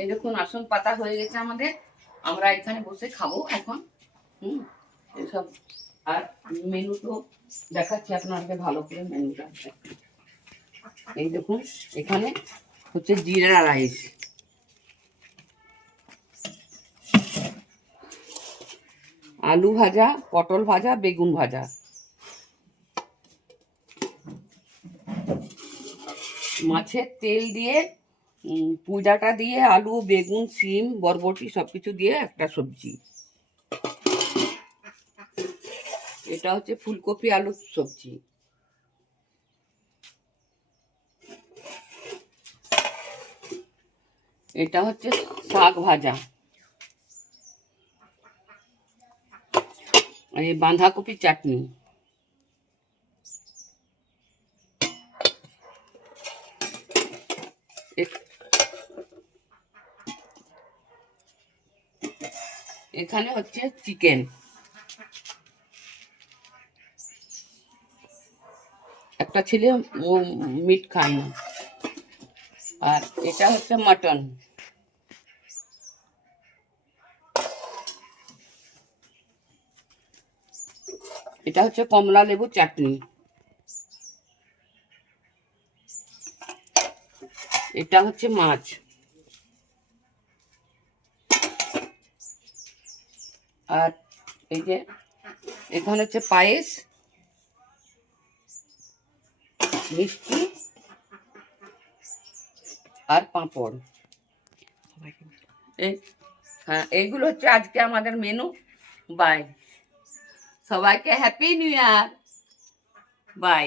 এই দেখুন আসন পাতা হয়ে গেছে আমাদের, আমরা এখানে বসে খাবো এখন। এসব আর মেনু তো দেখাচ্ছি আপনাকে ভালো করে মেনুটা। এই দেখুন এখানে হচ্ছে জিরা রাইস, আলু ভাজা, পটল ভাজা, বেগুন ভাজা, মাছের তেল দিয়ে পুজাটা দিয়ে আলু, বেগুন, সিম, বরবটি সবকিছু দিয়ে একটা সবজি। এটা হচ্ছে ফুলকপি আলুর সবজি। এটা হচ্ছে শাক ভাজা, এই বাঁধাকপি চাটনি, এখানে হচ্ছে চিকেন, একটা ছেলে ও মিট খায় না, আর এটা হচ্ছে মাটন। এটা হচ্ছে কমলা লেবু চাটনি, এটা হচ্ছে মাছ, আর এই যে এখানে হচ্ছে পায়েস, মিষ্টি আর পাঁপড়। হ্যাঁ, এইগুলো হচ্ছে আজকে আমাদের মেনু। বাই, সবাইকে হ্যাপি নিউ ইয়ার। বাই।